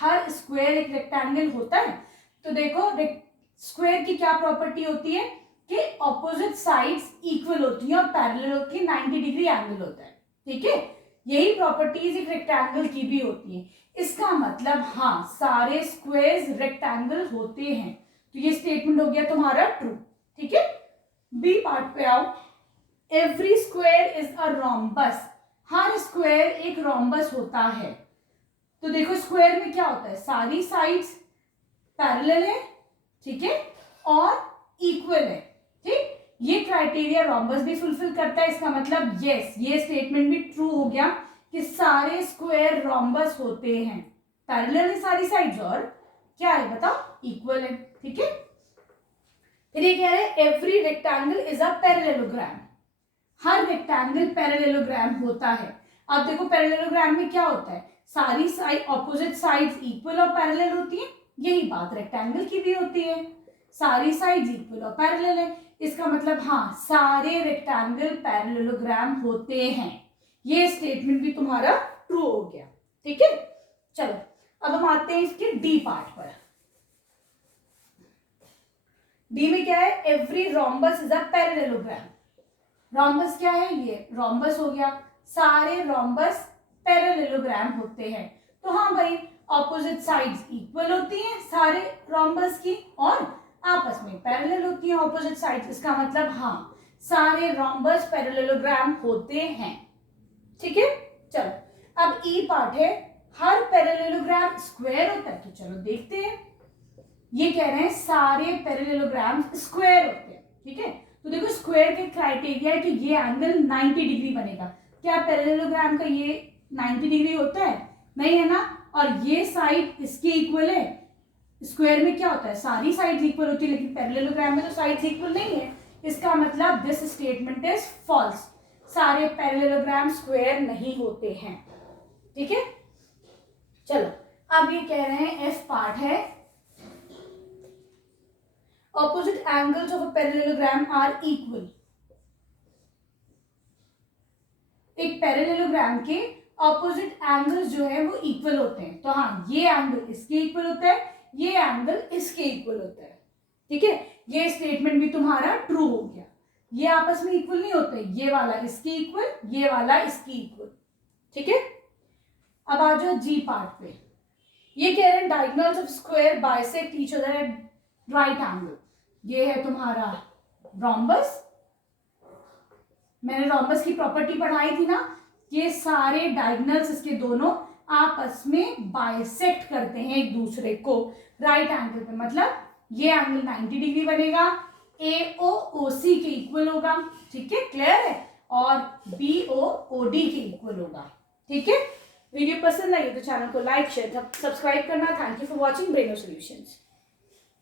हर square एक rectangle होता है? तो देखो स्क्वायर की क्या प्रॉपर्टी होती है कि ऑपोजिट साइड्स इक्वल होती हैं और पैरेलल होती है, 90 डिग्री एंगल होता है, ठीक है। यही प्रॉपर्टीज एक रेक्टेंगल की भी होती है। इसका मतलब हाँ, सारे स्क्वायर्स रेक्टेंगल होते हैं। तो ये स्टेटमेंट हो गया तुम्हारा ट्रू, ठीक है। बी पार्ट पे आओ। Every square is a rhombus, her square एक रोम्बस होता है। तो देखो स्क्वायर में क्या होता है, सारी साइड्स पैरेलल है, ठीक है, और इक्वल है, ठीक। ये क्राइटेरिया रोम्बस भी फुलफिल करता है। इसका मतलब यस, ये स्टेटमेंट भी ट्रू हो गया कि सारे स्क्वायर रोम्बस होते हैं, पैरेलल है सारी साइड्स और क्या है बताओ, इक्वल है, ठीक है। फिर ये कह रहे हैं every rectangle is a parallelogram, her rectangle parallelogram होता है। अब देखो पैरेललोग्राम में क्या होता है, सारी साइड ऑपोजिट साइड्स इक्वल और पैरेलल होती है। यही बात रेक्टेंगल की भी होती है, सारी साइड्स इक्वल और पैरेलल है। इसका मतलब हाँ, सारे रेक्टेंगल पैरेललोग्राम होते हैं। ये स्टेटमेंट भी तुम्हारा ट्रू हो गया, ठीक है। चलो अब हम आते हैं इसके डी पार्ट पर। डी में क्या है, every rhombus is a parallelogram. Rhombus क्या है, ये रोम्बस हो गया, सारे रोम्बस पैरेललोग्राम होते हैं। तो हाँ भाई, ऑपोजिट साइड्स इक्वल होती हैं सारे रोम्बस की और आपस में पैरेलल होती हैं ऑपोजिट साइड्स। इसका मतलब हाँ, सारे रोम्बस पैरेललोग्राम होते हैं, ठीक है। चलो अब ई पार्ट है, हर पैरेललोग्राम स्क्वायर होता है। तो चलो देखते हैं। ये कह रहे हैं सारे पैरेललोग्राम स्क्वायर होते हैं, ठीक है। तो देखो स्क्वायर के क्राइटेरिया है कि ये एंगल 90 डिग्री बनेगा। क्या पैरेललोग्राम का ये 90 डिग्री होता है? नहीं है ना। और ये साइड इसके इक्वल है। स्क्वायर में क्या होता है, सारी साइड्स इक्वल होती है, लेकिन पैरेललोग्राम में तो साइड्स इक्वल नहीं है। इसका मतलब दिस स्टेटमेंट इज फॉल्स, सारे पैरेललोग्राम स्क्वायर नहीं होते हैं, ठीक है। चलो अब ये कह रहे हैं एफ पार्ट है, opposite angles of a parallelogram are equal। एक पैरेललोग्राम के ऑपोजिट एंगल्स जो है वो इक्वल होते हैं। तो हाँ, ये एंगल इसके इक्वल होता है, ये एंगल इसके इक्वल होता है, ठीक है। ये स्टेटमेंट भी तुम्हारा ट्रू हो गया। ये आपस में इक्वल नहीं होते, ये वाला इसके इक्वल, ये वाला इसके इक्वल, ठीक है। अब आ जाओ जी पार्ट पे। ये कह रहे हैं diagonals of square bisect each other at right angle. ये है तुम्हारा रोम्बस। मैंने रोम्बस की प्रॉपर्टी पढ़ाई थी ना, ये सारे डायगोनल्स इसके दोनों आपस में बाइसेक्ट करते हैं एक दूसरे को राइट एंगल पे। मतलब ये एंगल 90 डिग्री बनेगा, AOOC के इक्वल होगा, ठीक है, क्लियर है, और BOOD के इक्वल होगा, ठीक है। वीडियो पसंद आई तो चैनल को लाइक शेयर सब्सक्राइब करना। Thank you for watching Braino solutions.